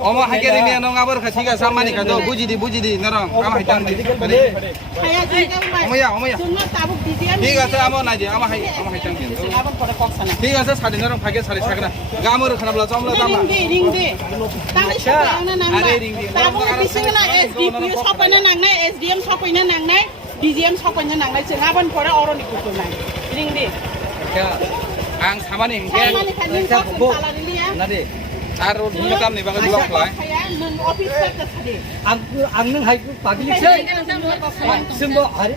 어머 하게리면 너가 같이가 산마니까 너 부지디 너랑 아마 했단 어머야 네가 아마 나지 아마 했단 네가 사대 너랑 밖에 사대 사그나 가머를 하나 불러 좀 담아 링디 아래 링디 따보 비스나 SDP 셔퍼는 낭네 SDM 셔퍼는 낭네 DGM 셔퍼는 낭네 지나번 거라 어른이 그거나 링디 ang 사마니 이게 나디 Arun macam ni bakal dua kelai. Ang hai pagi chơi. Semua hari.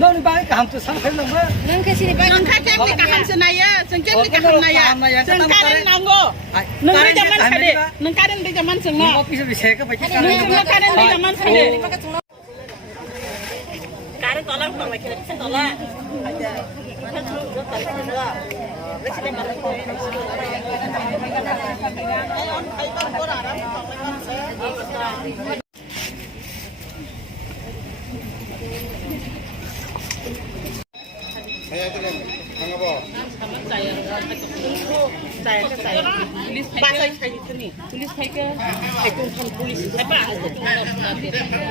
Nong bang kaham tu sang film apa? Nong kasi ba? Nong kakek ni kaham senaya, sengkeng ni kaham naya. Sengkaren nanggo. Nong di zaman sade. Nong karen di zaman sengna. Nong bisa bisa ke baca karen. Nong karen di zaman sade. Karen tolak bang lagi sen tolak. Ada. Mana tu tolak ada. Saya tu yang apa? Bahasa Chinese ni. Tulis kai ke? Kai kong kan tulis. Apa?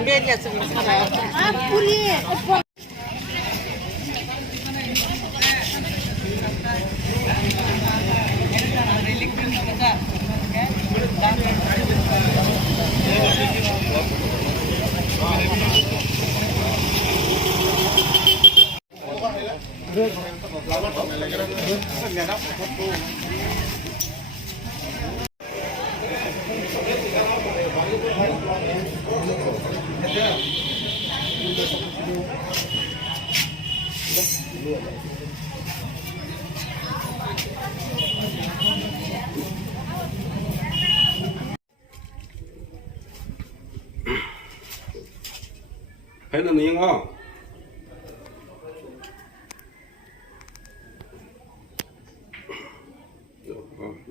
Beda sebenarnya. Polis. Phải là miếng không?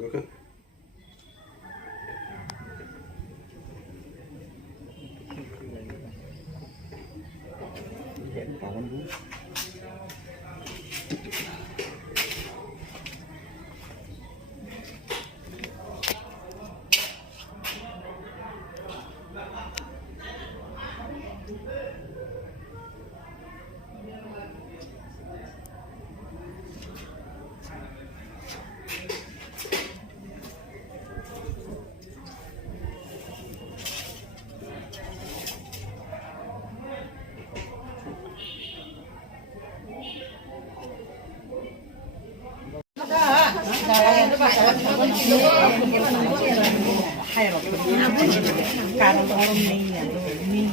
Được. Karang orang ni ya, ni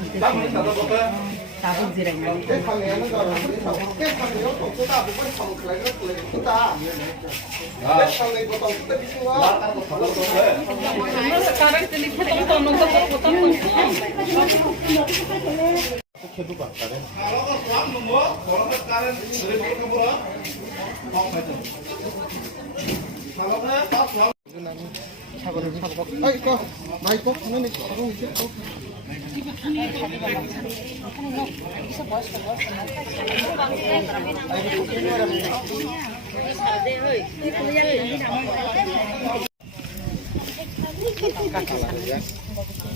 tabuk jirai ni. Karang telik kita tolong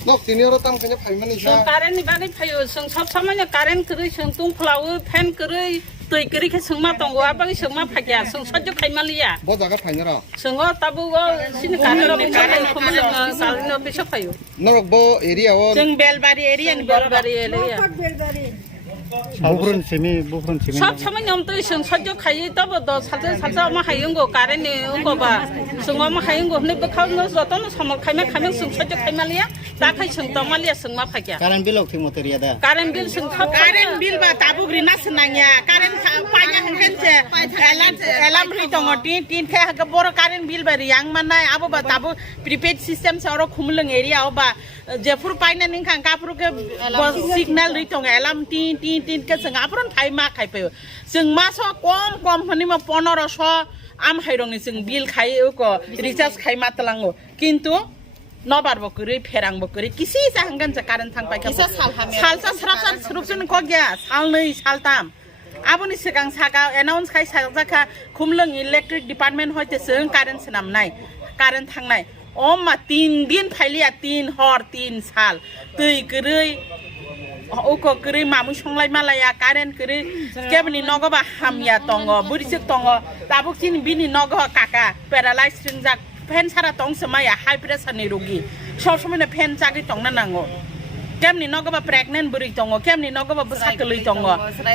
Nok sini orang tam kanya payment ni sah. Karen ni balik payu, seng sab samanya Karen keri seng tung flower pen keri tui keri ke seng ma tonggo apa ke seng ma pakai seng sajo kai malia. Bawa jaga payment lah. Seng tabu sini Karen kumalang salin no bisa payu. Nok bawa area awal. Seng belbari area ni belbari area. Bukan semi. Sab samanya om tu seng sajo kai tabu do sajo ma hayunggo Karen ni unggo ba. Seng ma hayunggo ni bekau no zoto no sama kai seng sajo kai malia. Tak kai seng tamalia seng ma pakai. Karen bilok tim motor ada. Karen bil seng Karen bil ba tabu grina senangnya. Karen banyak kan je. Alam ritong tin kayak kebor Karen bil beri yang mana abu ba tabu prepaid system seorang kumuleng area abu ba. Jepur painen ning kang kapur ke signal ritong alam tin ke seng apun thai mak kai pe. Seng masuk kom hani ma ponoro so am hairong ni seng bil kai ko recharge kai matalango. Kintu nobar bokuri perang bokuri kisi sahanggan Karen thang pai ka. Salsa serupsun ko gya sal nei sal tam. Aboni segang saga announce kai saga kumleng electric department hoite seng Karen senam nai. Karen thang nai. mà 3 दिन फाइलिया 3 हर 3 साल तै गरै ओको गरै मामु संलाय मालाया कारेन गरै केबनि नगबा हामिया तंग बुरिसे तंग ताबुकिन बिनि नग काका paralyse रिंजाक फेन सारा तंग समाया हाई प्रेसार नि रोगी सब समय फेन जागि तंगना नांगो केमनि नगबा प्रेगनेंट बुरि तंग केमनि नगबा बसाकलै तंग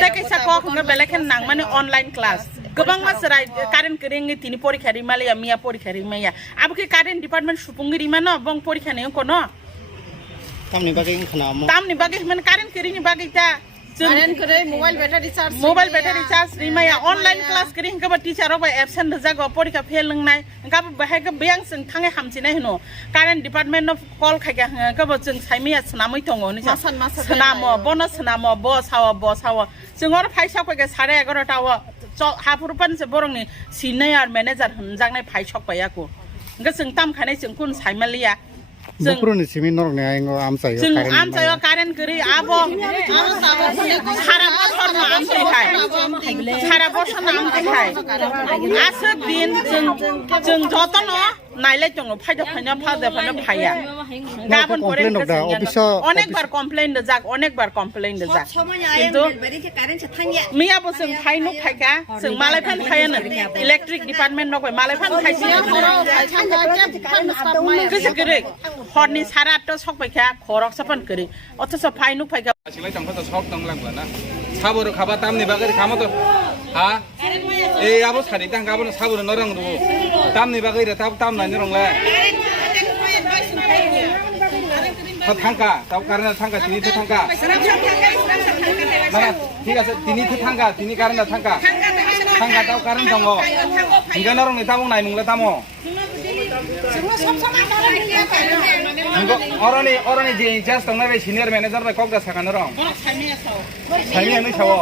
ताकैसा कखंगा बेलेखेन नां माने ऑनलाइन क्लास गोबां मासराय कारेन्ट गरेंनि तिनि परीक्षा रिमालिया मिया परीक्षा रिमाया आबके कारेन्ट डिपार्टमेंट सुपुंगि रिमानो बं परीक्षा ने कोनो तामनि बागै खनाम तामनि बागै मन कारेन्ट गरेंनि बागै ता कारेन्ट गरे मोबाइल बैटरी चार्ज रिमाया ऑनलाइन क्लास गरे हिंगा टीचर अब एब्सेंट जागो परीक्षा फेल नंनाय हिंगा बहाय ग बेयां जों थांगे हामसिनाय हनो कारेन्ट डिपार्टमेंट ऑफ कॉल खायगा हिंगा ब जों साइमिया सनामै दङ नि सनामो बोनस सनामो बसाव जों और फाइसा कयगा 11:30 टाव हाफुरपन से बरंनि सिनियर मैनेजर हनजांनाय फाइसक बायाको हिंगा जों ताम खानाय जों कुन साइमालिया जों सिमिन नरने आइङो आमसायो जों आमसायो कारेन्ट गरे आबो सारा बसर आमसायहाय सारा बसर आमसायहाय आसो दिन जों जतन नायलाय दङ फायदा फायना फाया गाबोन करे अनेक बार कमप्लेन जाक किन्तु मिया बो जों फायनो फायगा जों मालाय फान फायानो इलेक्ट्रिक डिपार्टमेन्ट नगय मालाय फान फायसि गोसो गरे हरनि 8:30 सकबायखा खरक साफान गरे अथस फायनो फायगा सिलाय तंखो सब तंलांबा ना साबोर खाबा तामनि बागै खामो त हा ए आबो सारि तां गाबोन साबोर नरंग दु तामनि बागै रे ताम नानि रंला थांका ताव कारण थांका तिनि थ थांका माने ठीक আছে तिनि थ थांका तिनि कारण थांका ताव कारण दङ हिंगा नरंनि तामो नाय मुंला तामो अरनि जे जास्ट तंनाय सिनियर मैनेजर बाय कक साखानो रं साइमिया नै सावो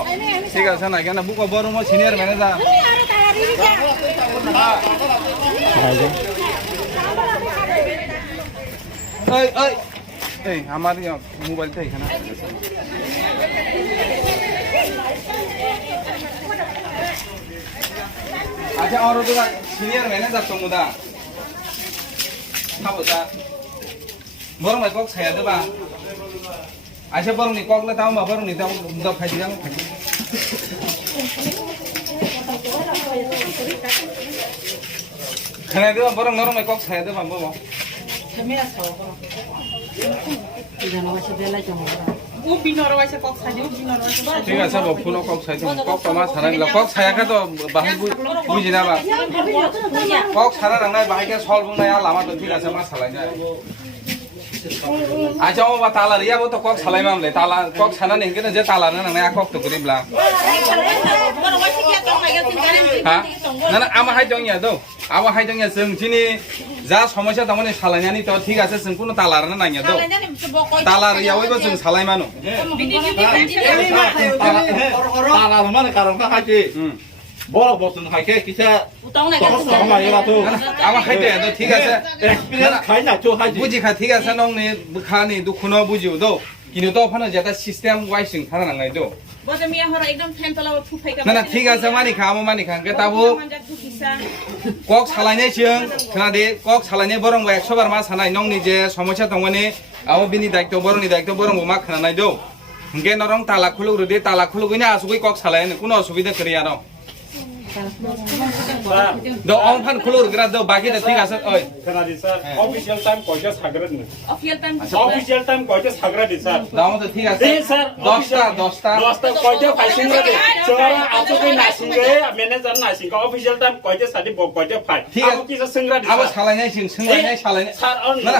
ठीक আছে ना केना बुको बरुमो सिनियर मैनेजर ओइ हमार मोबाइल तो एखाना अच्छा और तो सिनियर मैनेजर तो मुदा हाबोदा बरं बाय कक साया देबा अच्छा बरंनि ककला ताव मा बरंनि ताव द फाइदि जां खाना देबा बरं नरं बाय कक साया देबा बबो ঠিক আছে বাবু ফুল কক সাই কক তো মা সারা কক সায়াকা তো বাহাই বুঝি না বা কক সারা রাংনাই বাহাইকে সল বুংনাই লামা তো ঠিক আছে মা সালাই না আচ্ছা ও বা তালা রিয়াবো তো কক সালাই মামলে তালা কক সানা নেকেনে যে তালা না নাংনাই কক তো করিবলা হ্যাঁ না না আমা হাই দংয়া দো আমা হাই দংয়া जों जिनि जा समस्या तामाने सालायनानै तो ठीक আছে जों कुनो तालारना नाङा दो तालार यावैबो जों सालाय मानो तालार माने कारण का हायजे বড় বসন খাইকে কিসা তখন মাইরা তো আমা খাইতে তো ঠিক আছে এক্সপেরিয়েন্স খাই না তো হাইজি বুঝি খা ঠিক আছে নংনি বুখানি দুখুনো বুঝিও দো কিন্তু তো ফানো যেটা সিস্টেম ওয়াইসিং থারা নাङाय दो বদমিয়া হরা একদম ফ্যান তলাও ফুফাইকা না না ঠিক আছে মানি খা কে তাবো কক সালাयनाय जों खोनादे কক सालायनाय बरं 100 बार मा सानाय नंनि जे समस्या दं माने आव बिनि दायित्व बरंनि दायित्व बरं मा खोनानाय दो हंगे नरं ताला खुलुगुदे ताला खुलुगैना आसुगै কক सालायनो कुनो असुबिदा करिया न द अनफान खुलुगुग्रा द बाकी द ठीक আছে ओइ खोनादि सर ऑफिशियल टाइम कयटा सागरा न অফিসিয়াল টাইম कयटा सागरा दि सर दाम तो ठीक আছে सर 10টা कयटा फाइसिंग रे सर आसुगै नासिंगे मैनेजर नासिंगा ऑफिशियल टाइम कयटा सादि कयटा फाइ आबो किसा संग्रा दि आबो सालायनाय जों सोंलायनाय सालायनाय सर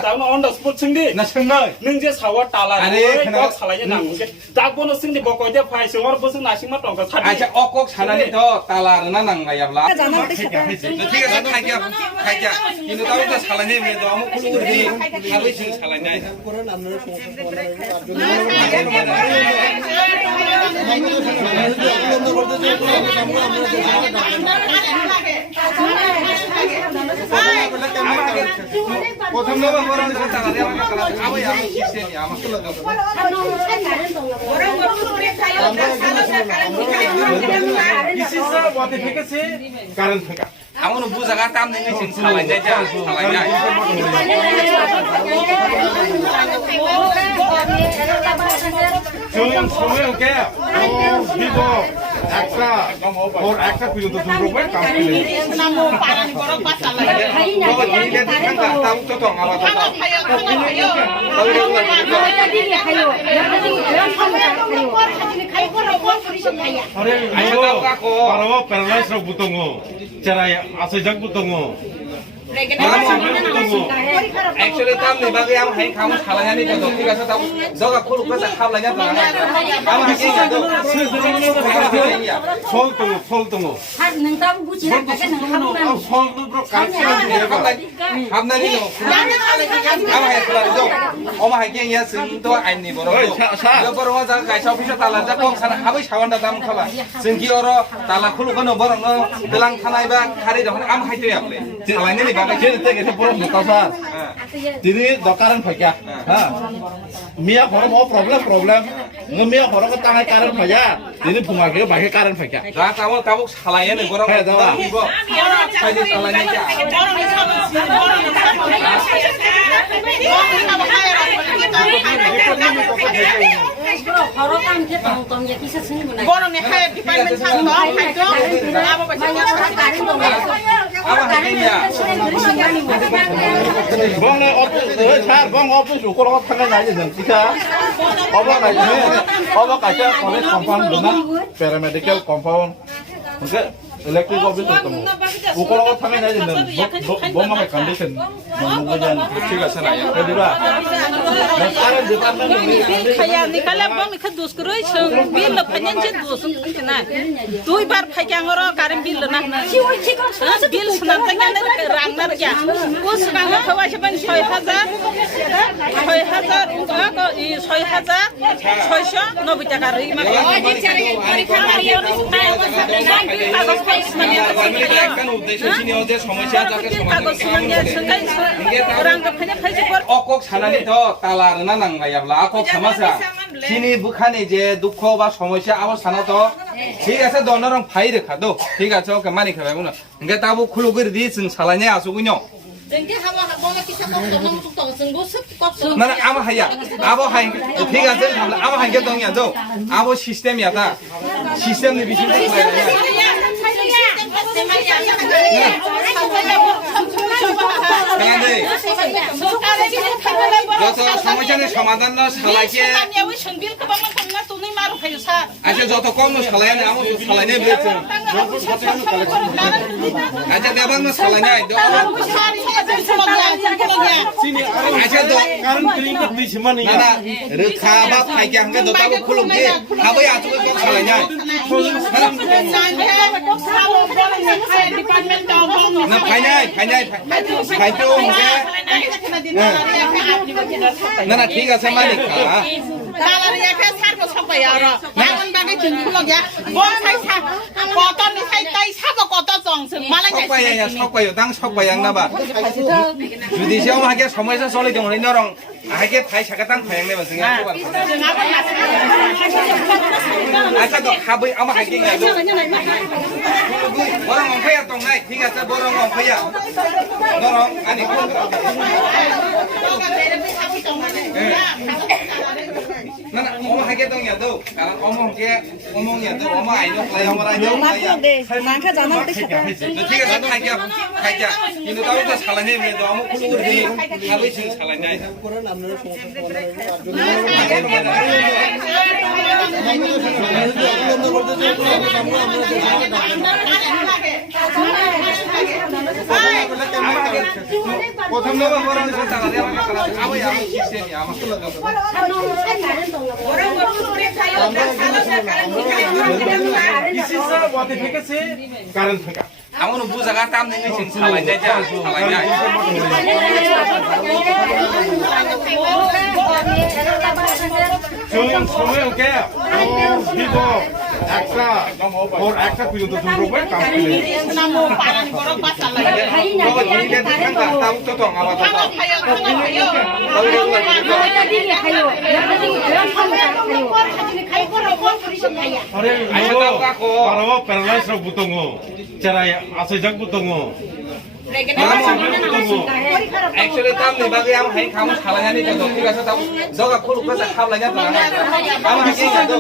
दाउन अन द स्पॉट सोंदि ना सोंनाय नों जे सावा ताला रे কক सालायनो नांगौ दागबोनो सोंदि कयटा फाइ सोंहर बोसों नासिंमा टंका सादि अच्छा अকক सानानै तो तालारना नांलायाब्ला ठीक আছে खायजा কিন্তু তাও তো সালাयनाय मे दो আমो खुलुगुदि हाबै जों सालायनाय প্রথম নম্বর বরং তালা দেওয়া আबै আমি শিখছি আমাকে লাগা ইসি স্যার ওয়াতে থেকে কারণ থাকা 아무는 부자가 땀 내는 거 지금 살아있냐? 살아있냐? 지금 소매는 게 비고 액사 और एक्स्ट्रा कुछ तो तुम लोग काम कर ले Namo parang borok pasal lagi. 너가 니네 한가 따고 또 안 와봐. Kalau kayo, kalau kayo. 아이고 바로 패러라이스로 붙었고 제가 아서작 붙었고 Actually 땀내 bagay am hay kamu salahnya nih kalau tiga setahun. Doga kulu kasa kablanya tuh. Kamu hakinya tuh. 솔동고 Hamnani no. Kamu hay kelar tuh. Oma hakinya sentuh aini borong tuh. Dia borong aja kayak coffee shop talan kok sana habis hawan datang kala. Sengki oro tala kulu kono borong no. Telang tanai bang hari dah am hakinya ya boleh. Salahnya nih bagay 제일 때게 보러 못 가서 디니 너까는 파야 미야 걸어 뭐 프로블em 미야 걸어 거 땅에 까는 파야 디니 붕하게 바게 까는 파야 Lah kamu salahnya nih borong. Hey, tahu. Kayak salahnya aja. Borong ni hai di pan mencang dong, hai dong. Apa macam Apa hakinya? 멍에 어떤 잘멍 없은 주고로 타는 날이 있으니까 어버 가자 거기 컴파운드 나 패러메디컬 컴파운드 그러니까 electric office tuh ukuran tangan aja nih bomba condition mengujan Tiga sana ya. kedua dan sekarang departemen ini Kaya ni kalau bang ni kadus keroi seng bil le panjang je dus kena. Dua bar panjang orang karim bil le nah. Bil senang tengah ni rang nar ya. Us senang le kawa siapa ni 6,000 untuk aku 6,000 90 kali. 약간 우대신이 어제 সমস্যা যাকে অকক সানানি তো তালারনা নাংলায়াবলা আকক সমস্যা চিনি বুখানি যে দুঃখ বা সমস্যা আবার সানা তো ঠিক আছে দনরং ফাই রেখা দো ঠিক আছে ওকে মানি খাবে বুনো ইংকে তাবো খুলো করে দি जों সালাইনে আসুগুইনো না আমা হাইয়া আবো হাই ঠিক আছে আমা হাইকে দংয়া দো আবো সিস্টেম ইয়াতা সিস্টেম নি বিচিন যত সমস্যার সমাধান না সালাইকে আচ্ছা যত কম সালাইনে আমি সালাইনে বেছে আচ্ছা দেবাং না সালাইনে আচ্ছা তো কারণ ক্লিনিক দিছিমানি না রেখা বা ফাইকে হাঙ্গে দতাবো খুলুকে হাবই আচুকে কম সালাইনে না ফাইনাই ফাইতো হাঙ্গে না ঠিক আছে মালিক Kalau dia kan sarko sampai ya, jangan bagai jengkol ya. Bos saya, kotor ni saya tay sama kotor jongsen, malah 석바야 석바요 당 석바양 나봐 주디시 엄마 하게 সমস্যা চলে দং রে নরং আগে ফাই সাকা তাং ফায়াং নেবা जों আচ্ছা তো হাবই আমা হাকে না বরং অংফায়া দং নাই ঠিক আছে বরং অংফায়া নরং আনি না না 엄마 하게 দং야 দো কারণ অমং야 দো 엄마 আইনো প্লাই আমরা আইনো ঠিক আছে খাইয়া কিন্তু তাও তো সালাইনে মেয়ে দাও আমি খুলু করে দিই খাবই সিং সালাইনে প্রথম নম্বর বড় টাকা দিয়ে আমাকে আমি সিস্টেম আমাকে লাগাবো কারণ থাকা 아무는 부자가 땀 내는 거 지금 살아있냐? 살아있냐? 지금 소매는 게 비고 extra or extra pun tu suruh buat kamu ni. Namo paran borok pasal lagi. Kau ini dia kan tak tahu tu tong apa Kalau tahu. kayo, kalau kayo. Ayo tahu aku. Para paralyzed rok butongo. Cara asal butongo. Actually tam ni bagi am hai kamu salahnya ni tu. Tiga tahu. Doga kulu kasa kau lanya tu. Kamu hanya tu.